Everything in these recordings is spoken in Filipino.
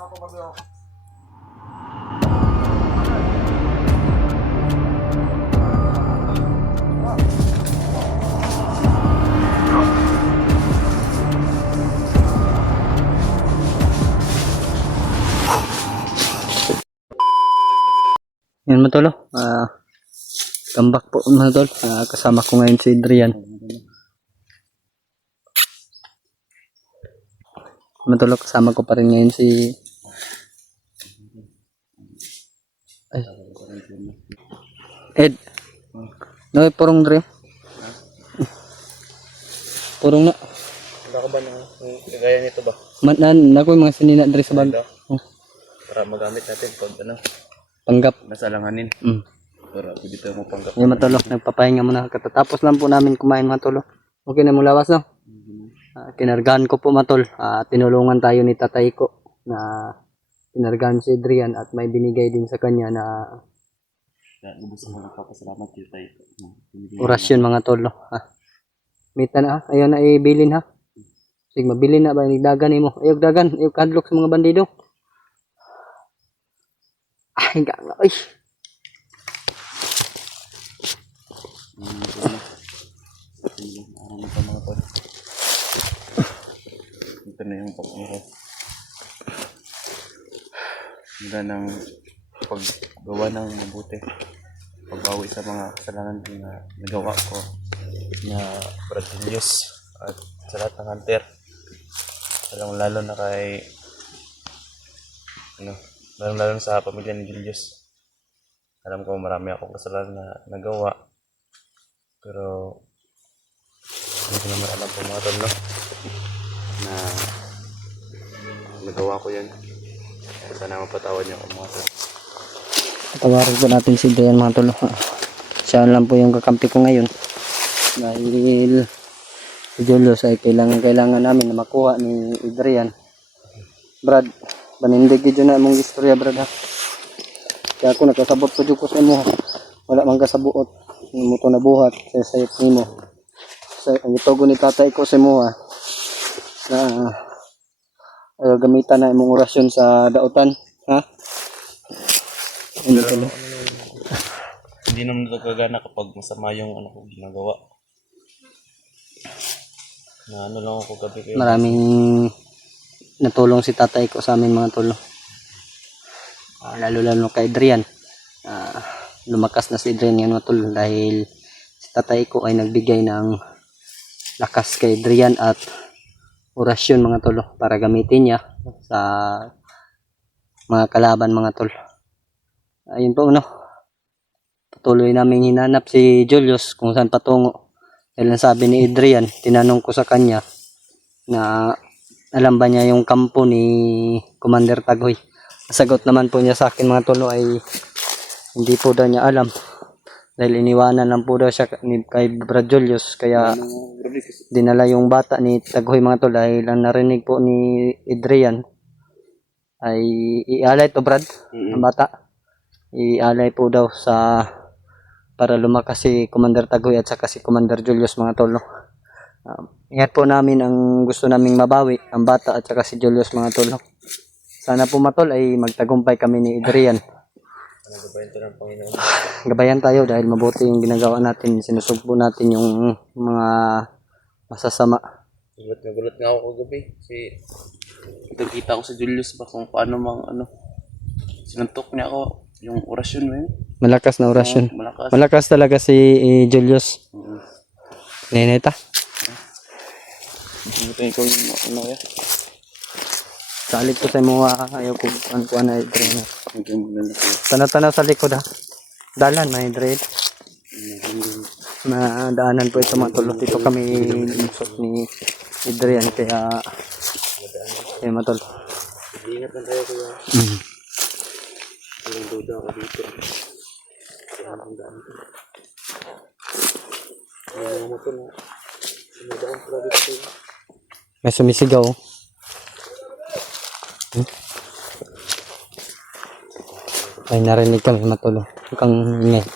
Yan mga tol, tambak po mga tol. Kasama ko ngayon si Adrian. Mga tol, kasama ko pa rin ngayon si Ed. No, purong dre. Purong na. Wala ka ba ng kagaya nito ba? Nako yung mga sinina dre sa bag. Para magamit natin pag ano, Panggap. nasalanganin. Para pwede tayo mapanggap. Yan mga tol, nagpapahinga muna. Katatapos lang po namin kumain mga tol. Okay na mo lawas no? Kinargahan ko po mga tol. Tinulungan tayo ni tatay ko na kinargahan si Adrian at may binigay din sa kanya na Lubos mo nagpapasalamat kayo tayo. orasyon mga tol. Mita na ayun na ibilin ha. Sige mabilin na ba ni dagan mo. Ayog dagan, ayog kadlok sa mga bandido. Ay ganga oy. Araw pa mga tol. Ito na yung pag-uro. Hanggang ng paggawa ng mabuti. Pagbawi sa mga kasalanan na nagawa ko na Brazilius at sa lahat ng hunter. Lalo na kay lalo sa pamilya ni Julius. Alam ko marami akong kasalanan na nagawa. Pero hindi ko naman alam po mga tol, no? Na nagawa ko yan. Sana mapatawad niyo ako mga tol. Tawarin po natin si Adrian mga tol. Siya lang po yung kakampi ko ngayon. Dahil si Julius ay kailangan namin na makuha ni Adrian. Brad, banindig yun na mong istorya brad ha. Kaya ako nakasabot ko dyan ko sa imo. Wala mang kasabuot. Mo to nabuhat sa sayot nimo. Ang itogo ni tatay ko sa imo ha. Na ayaw gamitan na imong orasyon sa dautan. Ha? Pero hindi naman nagagana kapag masama yung ano ko ginagawa. Na ano lang ako gabi kayo. Maraming natulong si tatay ko sa amin mga tolo. Lalo kay Adrian. Lumakas na si Adrian yan mga tolo dahil si tatay ko ay nagbigay ng lakas kay Adrian at orasyon mga tolo para gamitin niya sa mga kalaban mga tol. Ayun po patuloy namin hinanap si Julius kung saan patungo. Dahil sabi ni Adrian, tinanong ko sa kanya na alam ba niya yung kampo ni Commander Tagoy. Sagot naman po niya sa akin mga tolo ay hindi po daw niya alam. Dahil iniwanan lang po daw siya kay Brad Julius kaya dinala yung bata ni Tagoy mga tolo dahil ang narinig po ni Adrian ay ialay to Brad, ang bata. Ialay po daw sa para lumakas si Commander Tagoy at saka si Commander Julius mga tol. Ingat po namin ang gusto naming mabawi, ang bata at saka si Julius mga tol. Sana po matol ay magtagumpay kami ni Adrian. Gabayan tayo dahil mabuti yung ginagawa natin, sinusugpo natin yung mga masasama. Nagulat nga ako kagabi kasi kita ko sa Julius ba kung paano sinuntok niya ako yung orasyon mo yun. Malakas na orasyon. Malakas talaga si Julius. Neneta. Ito ikaw yung ya. Salit ko sa mga ayaw ko kuan na Adrian. Tana-tana sa likod ha. Dalan may Adrian. Daanan po ito mga tulot. Dito kami lusot ni Adrian kaya matol. Ingat lang tayo kuya. Walang duda ako dito. Kaya ang daan ko. May mga motor na sumadaan pala dito. May sumisigaw. Ay narinig kami matulog. Kang ingay.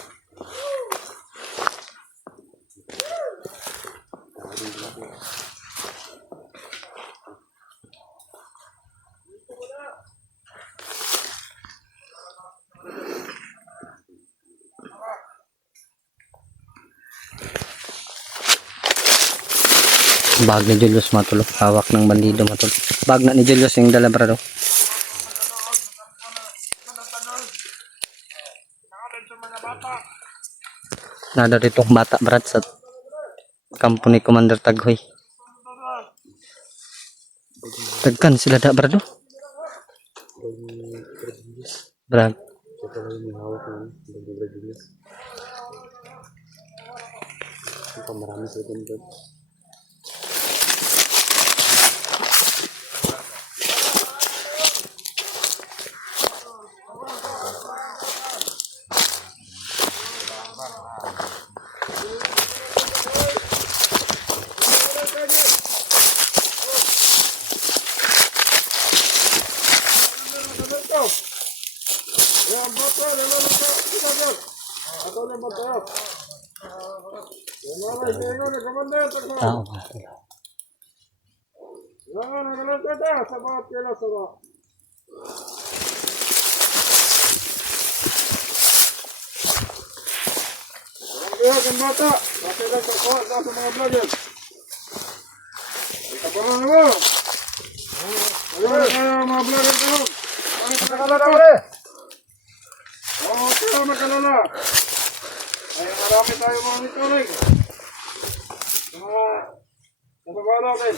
Bag ni Julius matulog. Hawak ng bandido matulog. Bag na ni Julius yung dala brado. Nada ditong bata brad sa kampo ni Commander Taghoy. Tagkan sila da brado. Brad. Marami sa doon. Tao ba? Kan bata, pakai lang sa kuha sa mga vlogger. Ito pa lang mo. Ayun kayo mga vlogger ko. Ano ka kalala pre? Oo, kaya makalala. Ay, marami tayo monitoring. Sa mga nababa natin.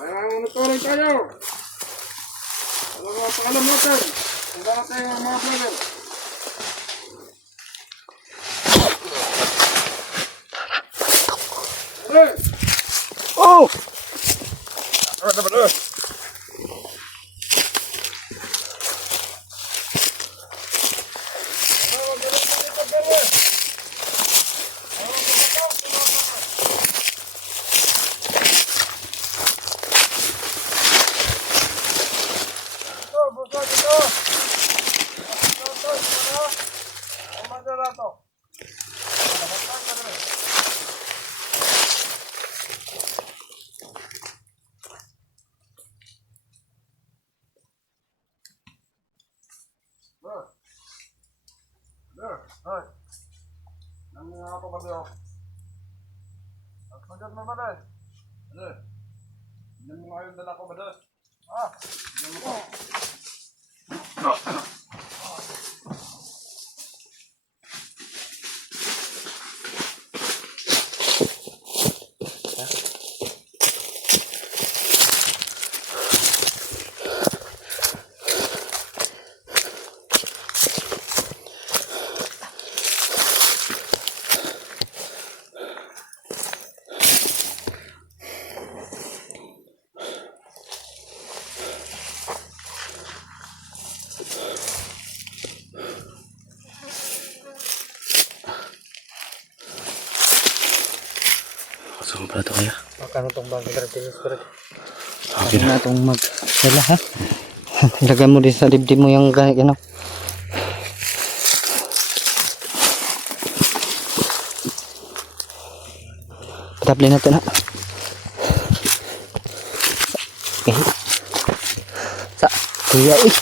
Ay, monitoring tayo. Ano mga paalam natin? Kung natin ang mga vlogger. Oh! Saan pala ito kaya? Makano tong bag ni Julius brad. Okay Ano na. na itong mag... Wala ha? Ilagay mo din sa dibdib mo yung gano'n. Patapli natin ha. Okay. Sa kuya eh.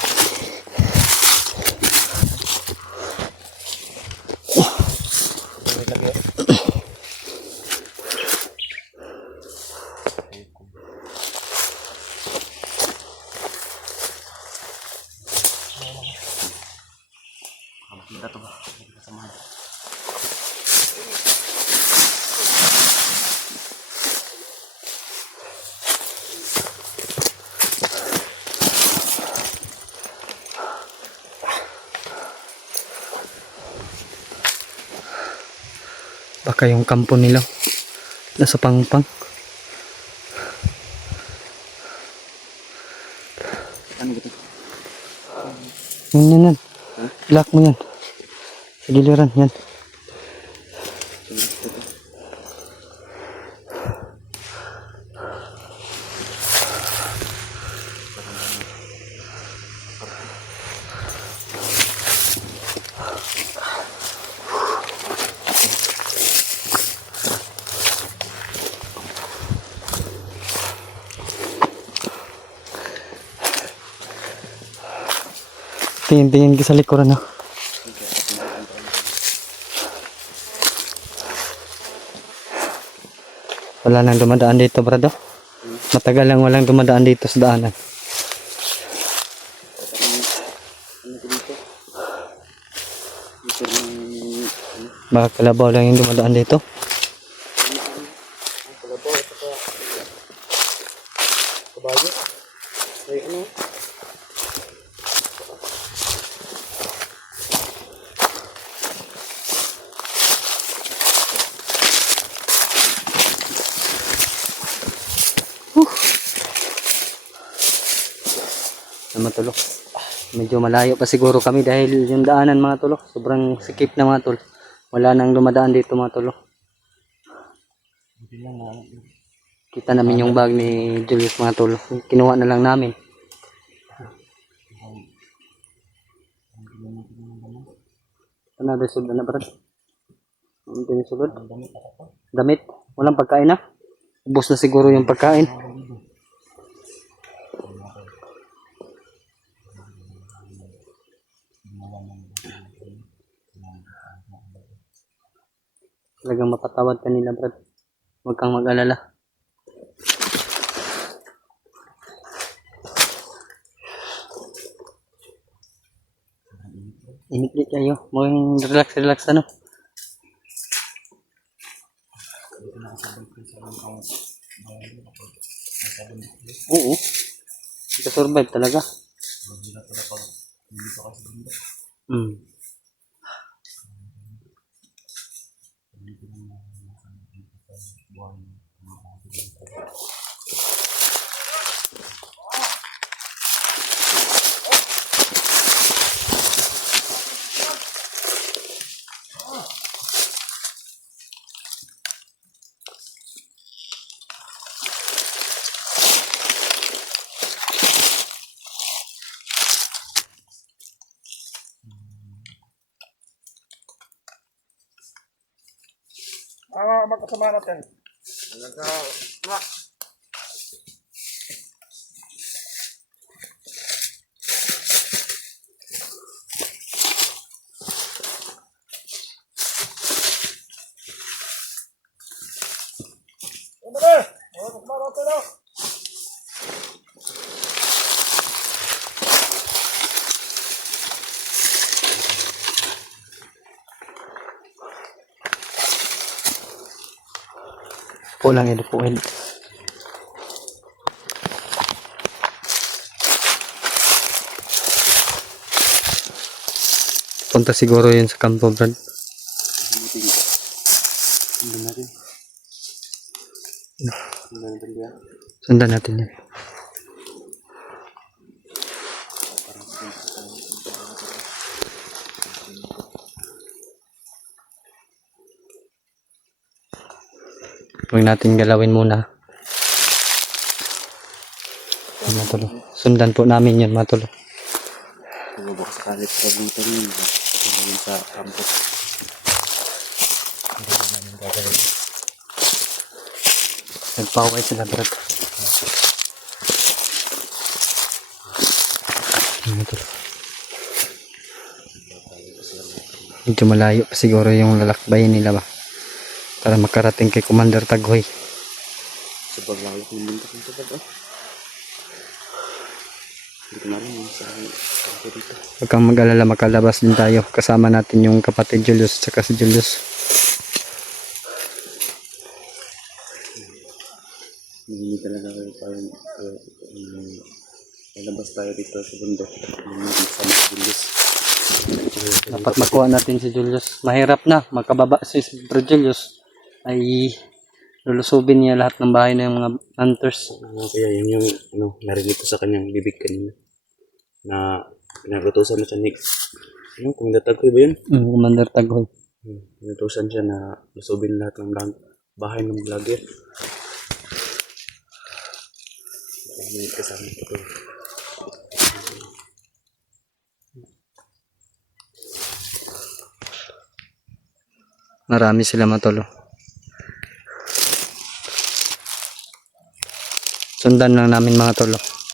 Baka yung kampo nila nasa pangpang. Ano ito? Yan. Lock mo yan. Sa giliran yan. Tingin-tingin ka sa likuran ha. Wala nang dumadaan dito, brado. Matagal lang walang dumadaan dito sa daanan. Baka kalabaw lang yung dumadaan dito. Kabayo. Ay, ano? Mga tol. Medyo malayo pa siguro kami dahil yung daanan mga tol. Sobrang sikip na mga tol. Wala nang dumadaan dito mga tol. Kita namin yung bag ni Julius mga tol. Kinuha na lang namin. Ano ba sud na brad? Ang tinisulod? Damit. Walang pagkain na. Ubos na siguro yung pagkain. Talagang mapatawad ka nila, brad. Huwag kang mag-alala. Iniplit kayo. Mukhang relax ano. Oo. Ika-survive talaga. Magkasama natin. Po lang ito po. Punta siguro yun sa kampo, brad. Sundan natin yan. Huwag natin galawin muna. Mga tolo. Sundan po namin yan, mga tolo. Baka sakalit sa dito rin. Ito sa campus. Hindi na namin gagawin. Nagpaway sila, brad. Mga tolo. Medyo malayo pa siguro yung lalakbayin nila ba. Para makarating kay Commander Taghoy. Sobrang lawak ng bundok nito ba? Hindi ko namin yung sa kampo dito. Huwag kang mag-alala, makalabas din tayo. Kasama natin yung kapatid Julius at si Julius. Hindi talaga kayo parang lalabas tayo dito sa bundok. Hindi sa Julius. Dapat makuha natin si Julius. Mahirap na, makababa si Bro Julius. Ay lulusubin niya lahat ng bahay ng mga hunters. Kaya yun yung narinig ko sa kanyang bibig kanina. Na pinagutusan mo siya ni Commander Taghoy ba yun? Commander Taghoy. Pinagutusan siya na lusubin lahat ng bahay ng vlogger. May kasama ito. Marami sila matolo. Sundan lang namin mga tolo.